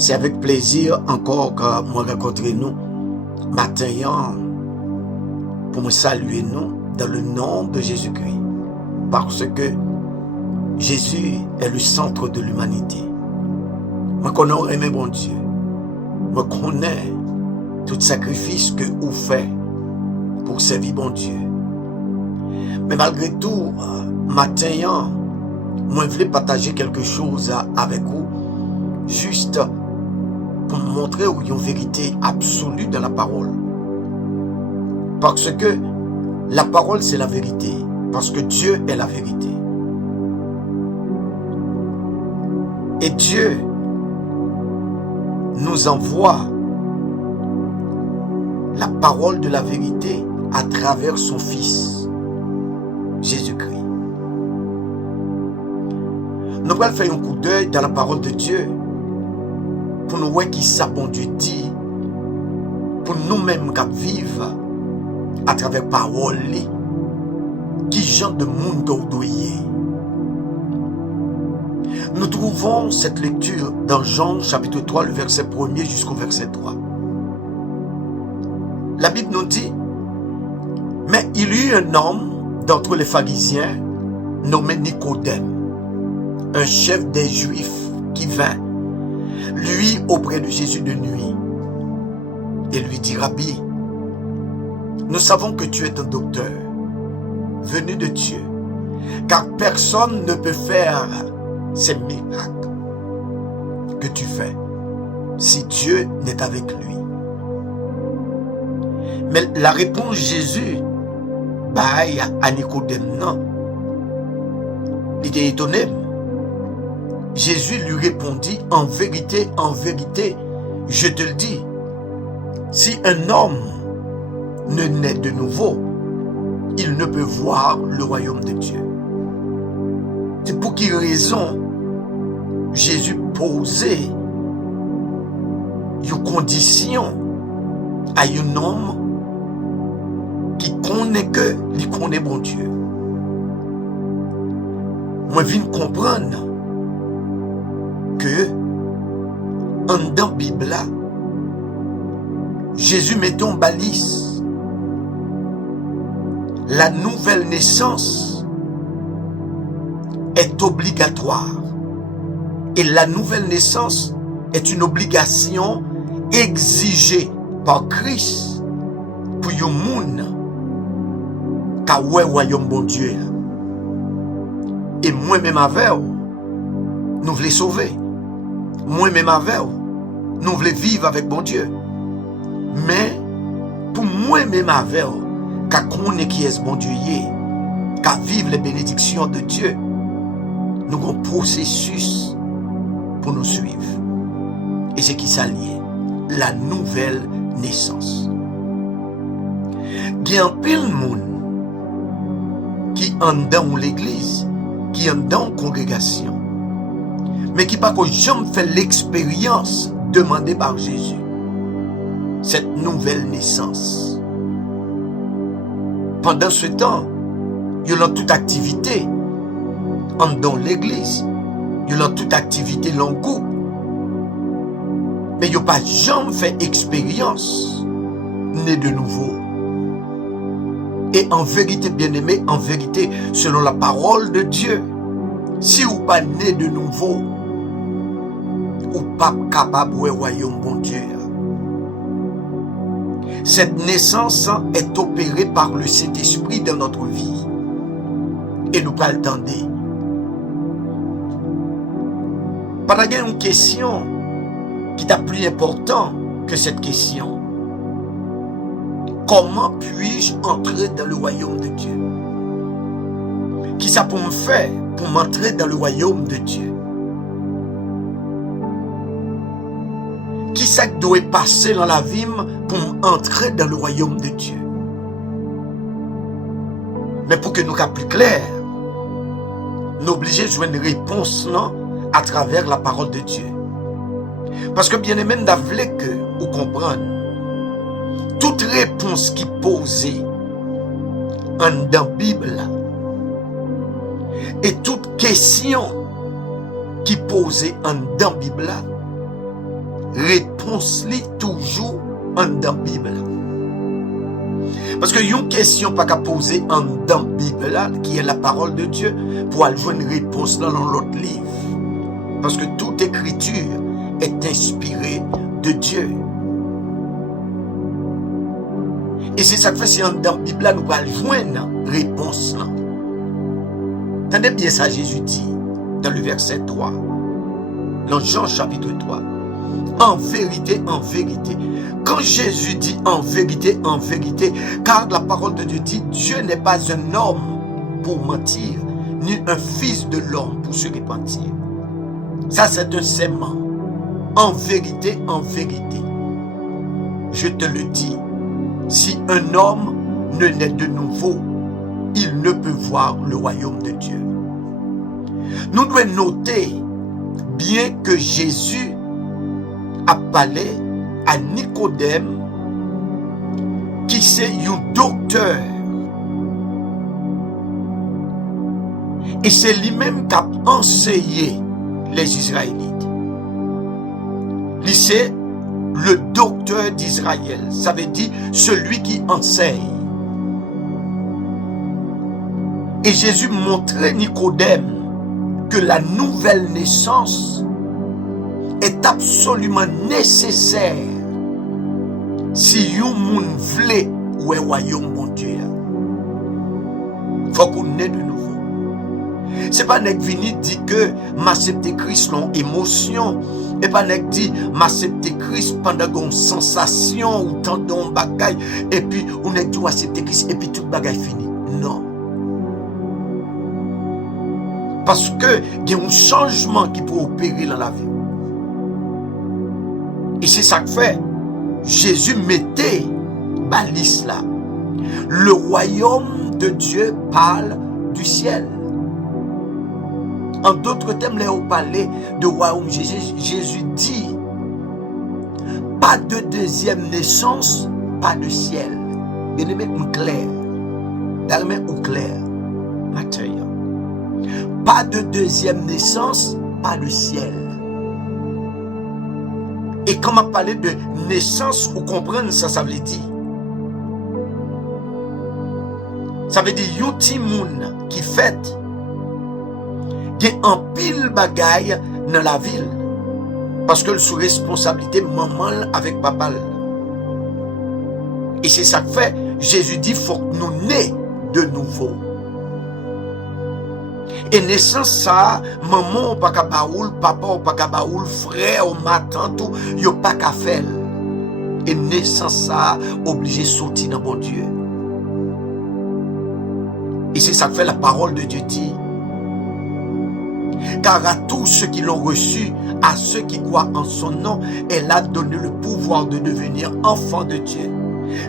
C'est avec plaisir encore que moi rencontrer nous matin pour me saluer nous dans le nom de Jésus-Christ. Parce que Jésus est le centre de l'humanité. Je connais aimé mon Dieu. Je connais tout sacrifice que vous faites pour servir mon Dieu. Mais malgré tout, matin, moi je voulais partager quelque chose avec vous, juste pour montrer une vérité absolue dans la parole. Parce que la parole c'est la vérité. Parce que Dieu est la vérité. Et Dieu nous envoie la parole de la vérité à travers son Fils, Jésus-Christ. Nous allons faire un coup d'œil dans la parole de Dieu pour nous voir qui ça bon Dieu dit, pour nous-mêmes qui vivons à travers la parole, qui genre de monde doit. Nous trouvons cette lecture dans Jean chapitre 3, le verset 1er jusqu'au verset 3. La Bible nous dit, mais il y eut un homme d'entre les pharisiens nommé Nicodème, un chef des Juifs qui vint, lui auprès de Jésus de nuit, et lui dit, Rabbi, nous savons que tu es un docteur, venu de Dieu, car personne ne peut faire ces miracles que tu fais si Dieu n'est avec lui. Mais la réponse Jésus à Nicodème, non. Il était étonné. Jésus lui répondit, en vérité, je te le dis, si un homme ne naît de nouveau, il ne peut voir le royaume de Dieu. C'est pour quelle raison Jésus posait une condition à un homme qui connaît que il connaît bon Dieu. Moi, je viens comprendre que dans la Bible, Jésus met en balise la nouvelle naissance est obligatoire. Et la nouvelle naissance est une obligation exigée par Christ pour le monde qui a le royaume bon Dieu. Et moi-même avec vous, nous voulons sauver. Moi-même avec vous, nous voulons vivre avec bon Dieu. Mais pour moi-même avec vous, qui connaît qui est bon Dieu, qui vivre les bénédictions de Dieu, nous avons un processus pour nous suivre. Et c'est qui s'allie, la nouvelle naissance. Il y a un pile monde qui est dans l'église, qui est dans la congrégation, mais qui n'a jamais fait l'expérience demandée par Jésus. Cette nouvelle naissance. Pendant ce temps, il y a toute activité dans l'église, il y a toute activité dans le groupe, mais il n'y a pas jamais fait expérience né de nouveau. Et en vérité, bien-aimé, en vérité, selon la parole de Dieu, si vous pas né de nouveau, ou pas capable de royaume bon Dieu. Cette naissance est opérée par le Saint-Esprit dans notre vie. Et nous pas attendre. Pendant qu'il y a une question qui est plus importante que cette question. Comment puis-je entrer dans le royaume de Dieu? Qui ça pour me faire pour m'entrer dans le royaume de Dieu? Qui ça doit passer dans la vie pour entrer dans le royaume de Dieu? Mais pour que nous soyons plus clairs, nous sommes obligés de jouer une réponse non, à travers la parole de Dieu. Parce que bien aimé, nous voulons que vous compreniez. Toute réponse qui posée dans la Bible et toute question qui posée dans la Bible, réponse li toujours en dans Bible. Parce que une question pas qu'à poser en dans Bible là, qui est la parole de Dieu, pour aller jouer une réponse dans l'autre livre. Parce que toute écriture est inspirée de Dieu. Et c'est ça que fait, c'est dans la Bible là, nous allons joindre réponse là. Entendez bien ça, Jésus dit dans le verset 3, dans Jean chapitre 3. En vérité, quand Jésus dit en vérité, car la parole de Dieu dit, Dieu n'est pas un homme pour mentir, ni un fils de l'homme pour se repentir. Ça, c'est un serment. En vérité, je te le dis, si un homme ne naît de nouveau, il ne peut voir le royaume de Dieu. Nous devons noter bien que Jésus a parlé à Nicodème, qui c'est un docteur. Et c'est lui-même qui a enseigné les Israélites. Lui, c'est le docteur d'Israël. Ça veut dire celui qui enseigne. Et Jésus montrait Nicodème que la nouvelle naissance est absolument nécessaire si yon moun vle ou un royaume bon Dieu. Faut qu'on ait de nouveau. C'est pas nek vini dit que m'accepter Christ l'on émotion, et pas nek dit m'accepter Christ pendant une sensation ou tant d'un bagay, et puis on nek dit accepter Christ et puis tout bagay fini. Non. Parce que il y a un changement qui peut opérer dans la vie. Et c'est ça que fait. Jésus mettait balise là. Le royaume de Dieu parle du ciel. En d'autres termes, là on parlait de royaume. Jésus dit, pas de deuxième naissance, pas de ciel. Bien aimé, ou clair. Bien ou clair. Matériel. Pas de deuxième naissance, pas de ciel. Et quand on parle de naissance, vous comprenez ça, ça veut dire. Ça veut dire, yon ti moun qui fait, gen en pile bagay dans la ville. Parce que sous responsabilité maman avec papa. Et c'est ça que fait, Jésus dit, faut que nous naissions de nouveau. Et naissance ça, maman ou pas ka baoul, papa ou pas ka baoul, frère ou ma tante ou yo pas ka faire. Et naissance ça, obligé sortir dans bon Dieu. Et c'est ça que fait la parole de Dieu dit. Car à tous ceux qui l'ont reçu, à ceux qui croient en son nom, elle a donné le pouvoir de devenir enfants de Dieu.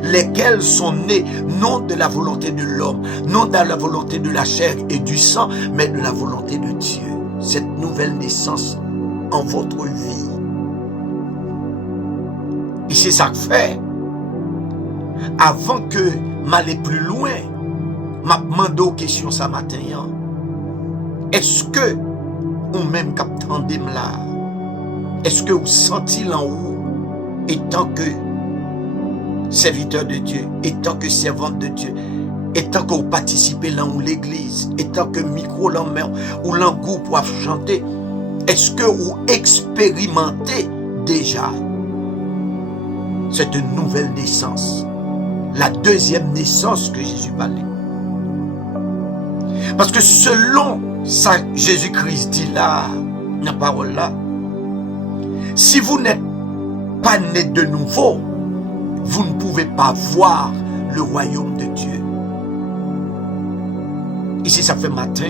Lesquels sont nés non de la volonté de l'homme, non de la volonté de la chair et du sang, mais de la volonté de Dieu. Cette nouvelle naissance en votre vie. Et c'est ça que fait. Avant que m'aller plus loin, m'a demandé aux questions ça matin. Est-ce que ou même qu'attendez là, est-ce que vous sentez l'en haut, étant que serviteur de Dieu, étant que servante de Dieu, étant que vous participez dans l'église, étant que micro l'en main ou l'en groupe pour chanter, est-ce que vous expérimentez déjà cette nouvelle naissance, la deuxième naissance que Jésus parlait? Parce que selon ça, Jésus-Christ dit là, dans la parole là, si vous n'êtes pas né de nouveau, vous ne pouvez pas voir le royaume de Dieu. Ici, ça fait matin,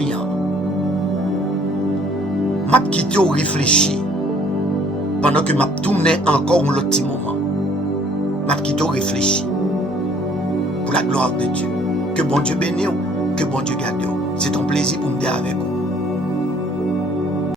m'a quitté au réfléchi, pendant que m'a tourné encore un petit moment. M'a quitté au réfléchi, pour la gloire de Dieu. Que bon Dieu bénisse, que bon Dieu garde. C'est un plaisir pour me dire avec vous.